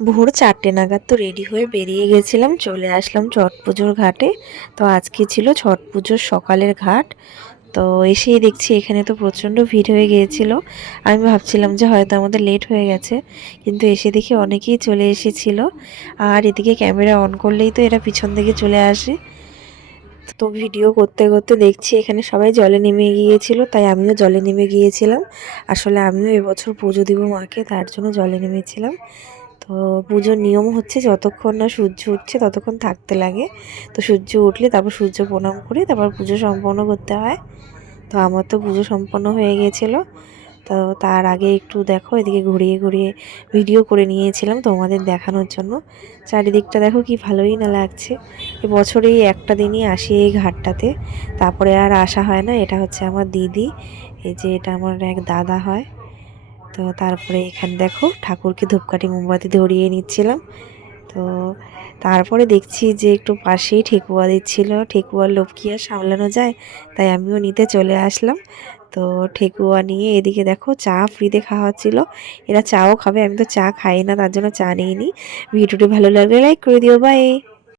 ভোর 4টে নাগাদ তো রেডি হয়ে বেরিয়ে গেছিলাম, চলে আসলাম ছট পুজোর ঘাটে। তো আজকে ছিল ছট পুজোর সকালের ঘাট। তো এসেই দেখছি এখানে তো প্রচণ্ড ভিড় হয়ে গিয়েছিল। আমি ভাবছিলাম যে হয়তো আমাদের লেট হয়ে গেছে, কিন্তু এসে দেখি অনেকেই চলে এসেছিল। আর এদিকে ক্যামেরা অন করলেই তো এরা পিছন থেকে চলে আসে। তো ভিডিও করতে করতে দেখছি এখানে সবাই জলে নেমে গিয়েছিল, তাই আমিও জলে নেমে গিয়েছিলাম। আসলে আমিও এবছর পুজো দিব মাকে, তার জন্য জলে নেমেছিলাম। তো পুজোর নিয়ম হচ্ছে যতক্ষণ না সূর্য উঠছে ততক্ষণ থাকতে লাগে। তো সূর্য উঠলে তারপর সূর্য প্রণাম করে তারপর পুজো সম্পন্ন করতে হয়। তো আমার তো পুজো সম্পন্ন হয়ে গিয়েছিল। তো তার আগে একটু দেখো এদিকে ঘুরিয়ে ঘুরিয়ে ভিডিও করে নিয়েছিলাম তোমাদের দেখানোর জন্য। চারিদিকটা দেখো কি ভালোই না লাগছে। এবছরেই একটা দিনই আসি এই ঘাটটাতে, তারপরে আর আসা হয় না। এটা হচ্ছে আমার দিদি, এই যে এটা আমার এক দাদা হয়। তো তারপরে এখানে দেখো ঠাকুরকে ধূপকাঠি মোমবাতি ধরিয়ে নিচ্ছিলাম। তো তারপরে দেখছি যে একটু পাশেই ঠেকুয়া দিচ্ছিল। ঠেকুয়ার লোভ কি আর সামলানো যায়, তাই আমিও নিতে চলে আসলাম। তো ঠেকুয়া নিয়ে এদিকে দেখো চা ফ্রিতে খাওয়া হচ্ছিল। এরা চাও খাবে, আমি তো চা খাই না, তার জন্য চা নিইনি। ভিডিওটি ভালো লাগলে লাইক করে দিও, বাই।